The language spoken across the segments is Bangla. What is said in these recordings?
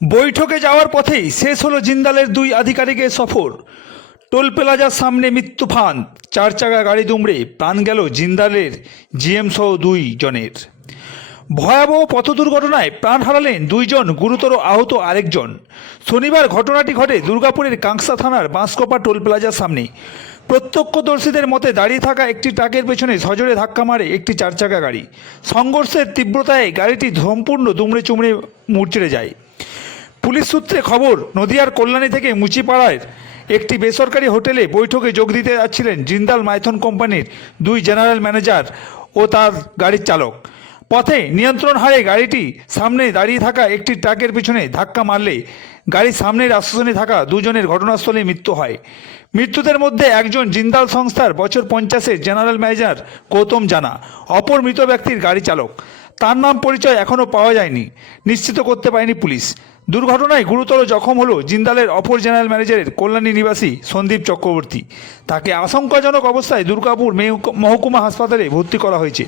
বৈঠকে যাওয়ার পথেই শেষ হলো জিন্দালের দুই আধিকারিকের সফর। টোল প্লাজার সামনে মৃত্যু ফাঁদ, চার চাকা গাড়ি দুমড়ে প্রাণ গেল জিন্দালের জিএম সহ 2 জনের। ভয়াবহ পথ দুর্ঘটনায় প্রাণ হারালেন 2 জন, গুরুতর আহত আরেকজন। শনিবার ঘটনাটি ঘটে দুর্গাপুরের কাংসা থানার বাঁশকোপা টোল প্লাজার সামনে। প্রত্যক্ষদর্শীদের মতে দাঁড়িয়ে থাকা একটি ট্রাকের পেছনে সজোরে ধাক্কা মারে একটি 4 চাকা গাড়ি। সংঘর্ষের তীব্রতায় গাড়িটি সম্পূর্ণ দুমড়ে চুমড়ে মুচড়ে যায়। পুলিশ সূত্রে খবর, নদিয়ার কল্যাণী থেকে মুচিপাড়ার একটি বেসরকারি হোটেলে বৈঠকে যোগ দিতে যাচ্ছিলেন জিন্দাল মাইথন কোম্পানির 2 জেনারেল ম্যানেজার ও তার গাড়ির চালক। পথে নিয়ন্ত্রণ হারিয়ে গাড়িটি সামনে দাঁড়িয়ে থাকা একটি ট্রাকের পিছনে ধাক্কা মারলে গাড়ির সামনের আশ্বাসনে থাকা 2 জনের ঘটনাস্থলে মৃত্যু হয়। মৃত্যুদের মধ্যে একজন জিন্দাল সংস্থার বছর 50-এর জেনারেল ম্যানেজার গৌতম জানা, অপর মৃত ব্যক্তির গাড়ি চালক। তার নাম পরিচয় এখনও পাওয়া যায়নি, নিশ্চিত করতে পারেনি পুলিশ। দুর্ঘটনায় গুরুতর জখম হলো জিন্দালের অপর জেনারেল ম্যানেজারের কল্যাণী নিবাসী সন্দীপ চক্রবর্তী। তাকে আশঙ্কাজনক অবস্থায় দুর্গাপুর মহকুমা হাসপাতালে ভর্তি করা হয়েছে।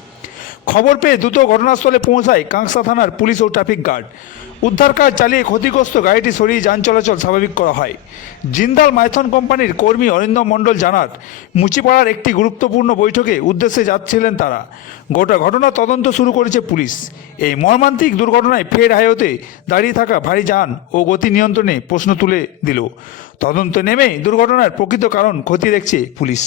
খবর পেয়ে দ্রুত ঘটনাস্থলে পৌঁছায় কাংসা থানার পুলিশ ও ট্রাফিক গার্ড। উদ্ধার কাজ চালিয়ে ক্ষতিগ্রস্ত গাড়িটি সরিয়ে যান চলাচল স্বাভাবিক করা হয়। জিন্দাল মাইথন কোম্পানির কর্মী অরিন্দম মণ্ডল জানান, মুচিপাড়ার একটি গুরুত্বপূর্ণ বৈঠকে উদ্দেশ্যে যাচ্ছিলেন তারা। গোটা ঘটনা তদন্ত শুরু করেছে পুলিশ। এই মর্মান্তিক দুর্ঘটনায় ফের হাইওয়েতে দাঁড়িয়ে থাকা ভারী যান ও গতি নিয়ন্ত্রণে প্রশ্ন তুলে দিল। তদন্ত নেমে দুর্ঘটনার প্রকৃত কারণ খতিয়ে দেখছে পুলিশ।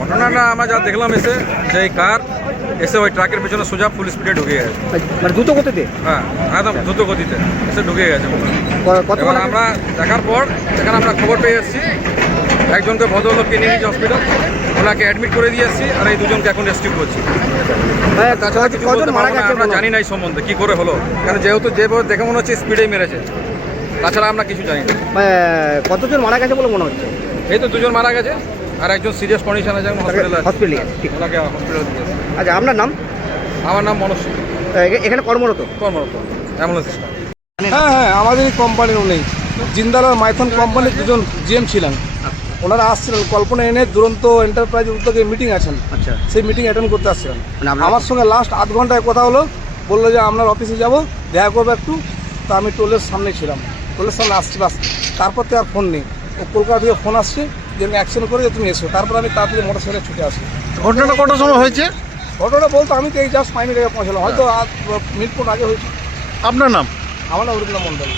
ঘটনাটা আমরা যা দেখলাম এসে, যে এই কার এসে ওই ট্রাকের পেছনে সোজা ফুল স্পিডে ঢুকে গেছে, মানে দ্রুত গতিতে। হ্যাঁ একদম দ্রুত গতিতে এসে ঢুকে গেছে। কত এবার আমরা দেখার পর সেখানে আমরা খবর পেয়ে এসেছি, একজনকে ভদ্রলোককে নিয়ে নিয়েছি হসপিটাল, ওনাকে অ্যাডমিট করে দিয়ে এসেছি, আর এই 2 জনকে এখন রেস্কিউ করছি। তাছাড়া কিছু বলতে পারবো না, আমরা জানি না এই সম্বন্ধে কী করে হলো, কারণ যেহেতু যেভাবে দেখে মনে হচ্ছে স্পিডেই মেরেছে, তাছাড়া আমরা কিছু জানি না। কতজন মারা গেছে বলে মনে হচ্ছে? এই তো 2 জন মারা গেছে, আর একজন সিরিয়াস কন্ডিশন আছে হসপিটালে। ওনাকে হসপিটালে দিয়ে। আচ্ছা, আপনার নাম? আমার নাম মনোজ সিং, এখানে কর্মরত অ্যাম্বুলেন্স। হ্যাঁ, আমাদেরই কোম্পানির নেই, জিন্দাল আর মাইথন কোম্পানির 2 জন জিএম ছিলেন। ওনারা আসছিলেন কল্পনা এনে দুরন্ত এন্টারপ্রাইজ উদ্যোগে মিটিং আছেন। আচ্ছা, সেই মিটিং অ্যাটেন্ড করতে আসছিলেন। মানে আমার সঙ্গে লাস্ট আধ ঘন্টায় কথা হলো, বললো যে আপনার অফিসে যাব, দেখা করবো একটু। তা আমি টোলের সামনে ছিলাম, টোলের সামনে আসছি বাস। তারপর তো আর ফোন নেই। ও কলকাতা থেকে ফোন আসছে যে আমি অ্যাকশন করে যে তুমি এসো। তারপর আমি তাড়াতাড়ি মোটর সাইকেলে ছুটে আসি। ঘটনাটা কটার সময় হয়েছে? ঘটনা বলতো আমি তো এই জাস্ট 5 মিনিট আগে পৌঁছালাম, হয়তো মিনিট আগে হয়েছে। আপনার নাম? আমার নাম অরিন্দম মণ্ডল।